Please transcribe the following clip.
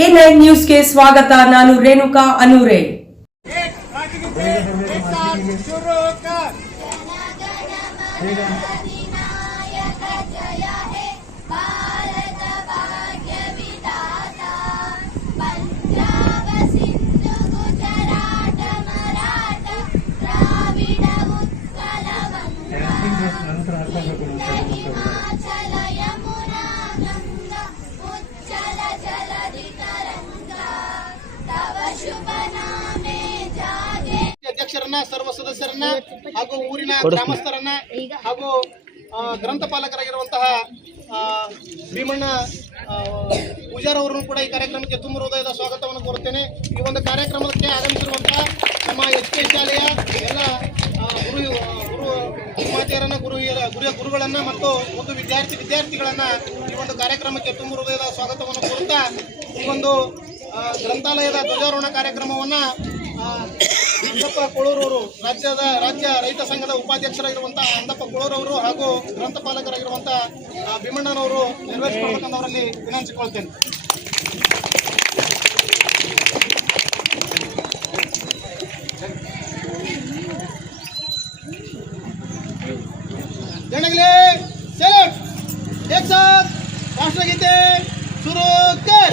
A9 ನ್ಯೂಸ್ಗೆ ಸ್ವಾಗತ. ನಾನು ರೇಣುಕಾ ಅನೂರೆ. ಅಧ್ಯಕ್ಷರನ್ನ, ಸರ್ವ ಸದಸ್ಯರನ್ನ ಹಾಗೂ ಊರಿನ ಗ್ರಾಮಸ್ಥರನ್ನ ಹಾಗೂ ಗ್ರಂಥಪಾಲಕರಾಗಿರುವಂತಹ ಭೀಮಣ್ಣ ಪೂಜಾರ್ ಅವರನ್ನು ಕೂಡ ಈ ಕಾರ್ಯಕ್ರಮಕ್ಕೆ ತುಂಬ ಹೃದಯದ ಸ್ವಾಗತವನ್ನು ಕೋರುತ್ತೇನೆ. ಈ ಒಂದು ಕಾರ್ಯಕ್ರಮಕ್ಕೆ ಆಗಮಿಸಿರುವಂತಹ ನಮ್ಮ ಎಚ್ ಕೆ ಶಾಲೆಯ ಎಲ್ಲ ಮಾತೆಯರನ್ನ, ಗುರುಗಳನ್ನ ಮತ್ತು ಒಂದು ವಿದ್ಯಾರ್ಥಿಗಳನ್ನ ಈ ಒಂದು ಕಾರ್ಯಕ್ರಮಕ್ಕೆ ತುಂಬ ಹೃದಯದ ಸ್ವಾಗತವನ್ನು ಕೋರುತ್ತಾ ಈ ಒಂದು ಗ್ರಂಥಾಲಯದ ಧ್ವಜಾರೋಹಣ ಕಾರ್ಯಕ್ರಮವನ್ನ ಅಂದಪ್ಪ ಕೊಳೂರವರು, ರಾಜ್ಯ ರೈತ ಸಂಘದ ಉಪಾಧ್ಯಕ್ಷರಾಗಿರುವಂತಹ ಅಂದಪ್ಪ ಕೊಳೂರವರು ಹಾಗೂ ಗ್ರಂಥಪಾಲಕರಾಗಿರುವಂತಹ ಭೀಮಣ್ಣನವರು ನೆರವೇರಿಸಿಕೊಳ್ಬೇಕಂತ ಅವರಲ್ಲಿ ವಿನಂತಿಸಿಕೊಳ್ತೇನೆ. ಜನಗಳೇ ಸೆಲೆಕ್ಟ್ एक साथ राष्ट्रगीते शुरू कर.